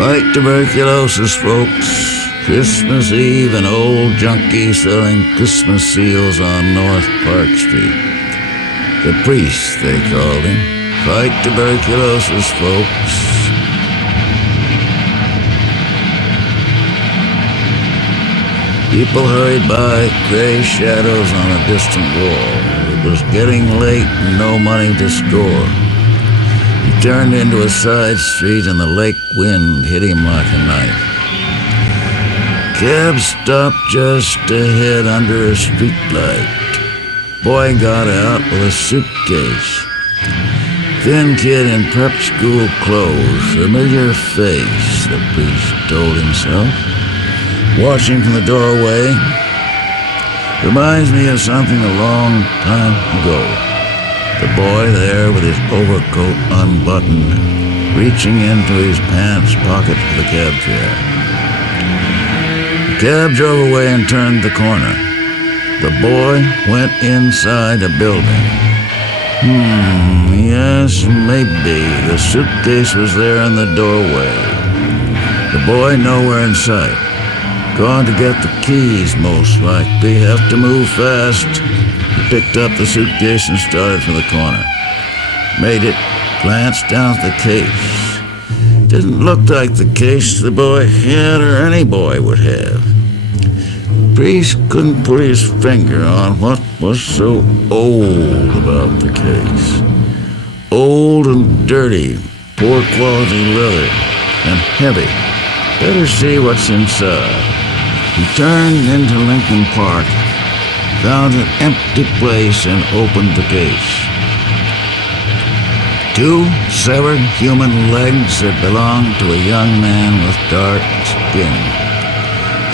Fight tuberculosis, folks. Christmas Eve, an old junkie selling Christmas seals on North Park Street. The priest, they called him. Fight tuberculosis, folks. People hurried by, gray shadows on a distant wall. It was getting late and no money to score. He turned into a side street and the lake wind hit him like a knife. Cab stopped just ahead under a streetlight. Boy got out with a suitcase. Thin kid in prep school clothes, familiar face, the priest told himself. Watching from the doorway, reminds me of something a long time ago. The boy there with his overcoat unbuttoned, reaching into his pants pocket for the cab chair. The cab drove away and turned the corner. The boy went inside a building. Yes, maybe. The suitcase was there in the doorway. The boy nowhere in sight. Gone to get the keys, most likely. Have to move fast. He picked up the suitcase and started for the corner. Made it, glanced down at the case. Didn't look like the case the boy had or any boy would have. Priest couldn't put his finger on what was so old about the case. Old and dirty, poor quality leather, and heavy. Better see what's inside. He turned into Lincoln Park, found an empty place, and opened the case. 2 severed human legs that belonged to a young man with dark skin.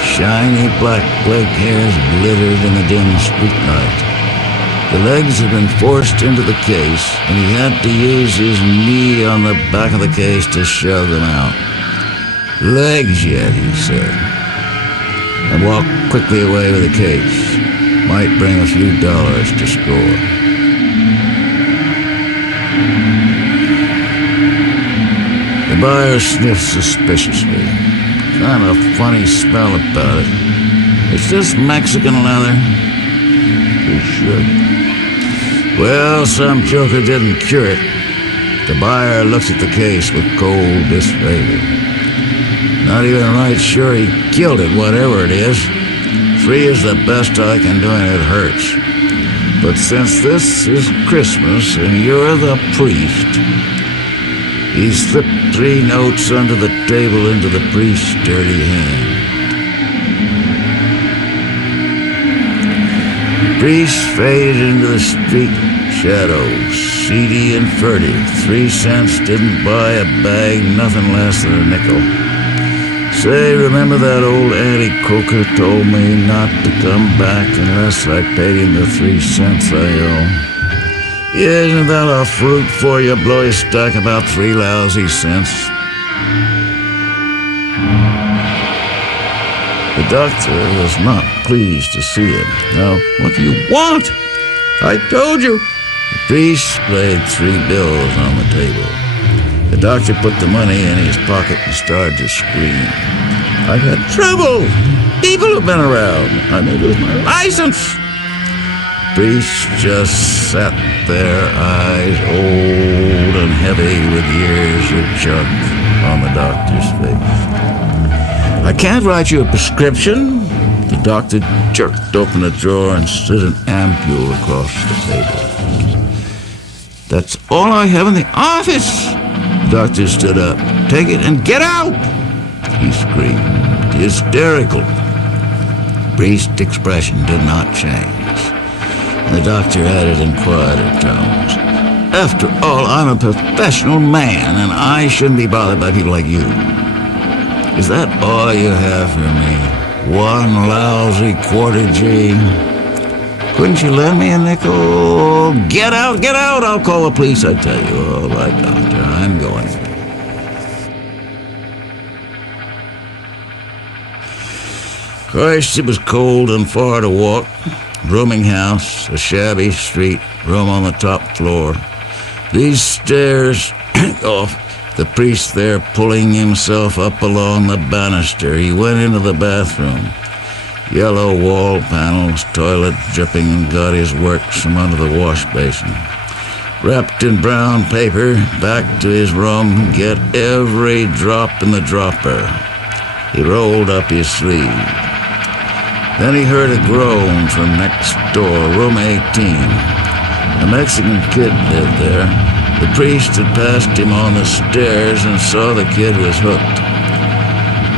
Shiny black leg hairs glittered in the dim streetlight. The legs had been forced into the case, and he had to use his knee on the back of the case to shove them out. Legs yet, he said, and walked quickly away with the case. Might bring a few dollars to score. The buyer sniffed suspiciously. Kind of funny smell about it. It's just Mexican leather. He should. Well, some joker didn't cure it. The buyer looked at the case with cold disfavor. Not even right sure he killed it, whatever it is. 3 is the best I can do, and it hurts. But since this is Christmas and you're the priest, he slipped 3 notes under the table into the priest's dirty hand. The priest faded into the street shadows, seedy and furtive. 3 cents didn't buy a bag, nothing less than a nickel. Say, remember that old Auntie Coker told me not to come back unless I paid him the 3 cents I owe? Isn't that a fruit for you? Blow your stack about 3 lousy cents. The doctor was not pleased to see him. Now, what do you want? I told you. The priest laid 3 bills on the table. The doctor put the money in his pocket and started to scream. I've had trouble. People have been around. I may lose my license. The priest just sat there, eyes old and heavy with years of junk on the doctor's face. I can't write you a prescription. The doctor jerked open a drawer and slid an ampule across the table. That's all I have in the office. The doctor stood up. Take it and get out, he screamed, hysterical. The priest's expression did not change. The doctor added in quieter tones, after all, I'm a professional man, and I shouldn't be bothered by people like you. Is that all you have for me? 1 lousy quarter G? Couldn't you lend me a nickel? Get out, I'll call the police, I tell you. All right, doctor, I'm going. Christ, it was cold and far to walk. Rooming house, a shabby street, room on the top floor. These stairs off The priest there pulling himself up along the banister, he went into the bathroom. Yellow wall panels, toilet dripping, and got his works from under the wash basin. Wrapped in brown paper, back to his room, get every drop in the dropper. He rolled up his sleeve. Then he heard a groan from next door, room 18. A Mexican kid lived there. The priest had passed him on the stairs and saw the kid was hooked.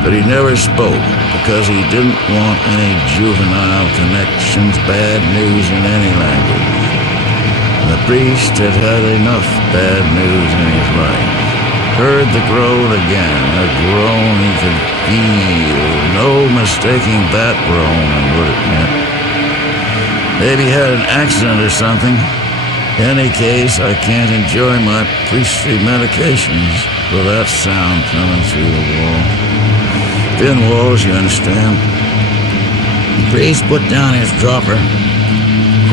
But he never spoke because he didn't want any juvenile connections, bad news in any language. The priest had had enough bad news in his life. Heard the groan again, a groan he could feel. No mistaking that groan and what it meant. Maybe he had an accident or something. Any case, I can't enjoy my priestly medications with that sound coming through the wall. Thin walls, you understand. The priest put down his dropper,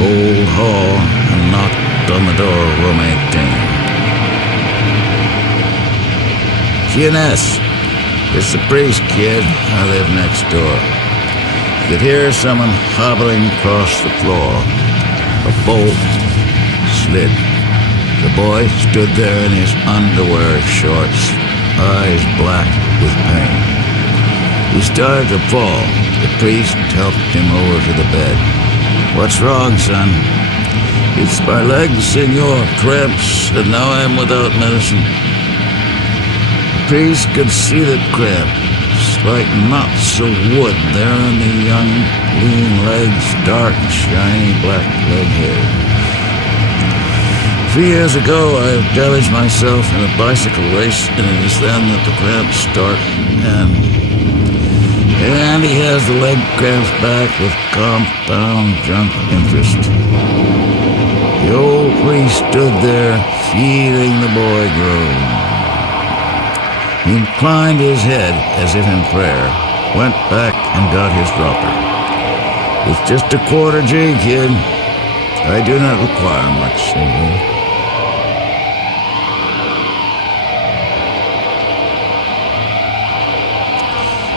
cold hall, and knocked on the door of room 18. GNS, it's the priest, kid. I live next door. You could hear someone hobbling across the floor. A bolt slid. The boy stood there in his underwear shorts, eyes black with pain. He started to fall. The priest helped him over to the bed. What's wrong, son? It's my legs, senor. Cramps, and now I'm without medicine. The priest could see the cramps, like knots of wood there on the young, lean legs, dark, shiny black leg hair. 3 years ago, I damaged myself in a bicycle race, and it is then that the cramps start. And he has the leg cramps back with compound junk interest. The old priest stood there, feeling the boy groan. He inclined his head as if in prayer, went back and got his dropper. It's just a quarter G, kid. I do not require much, senor.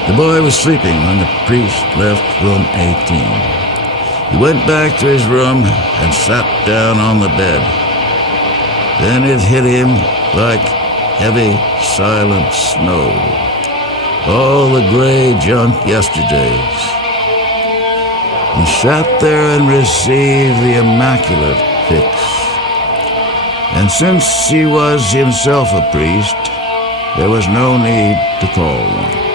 The boy was sleeping when the priest left room 18. He went back to his room and sat down on the bed. Then it hit him like heavy, silent snow. All the gray junk yesterdays. He sat there and received the immaculate fix. And since he was himself a priest, there was no need to call one.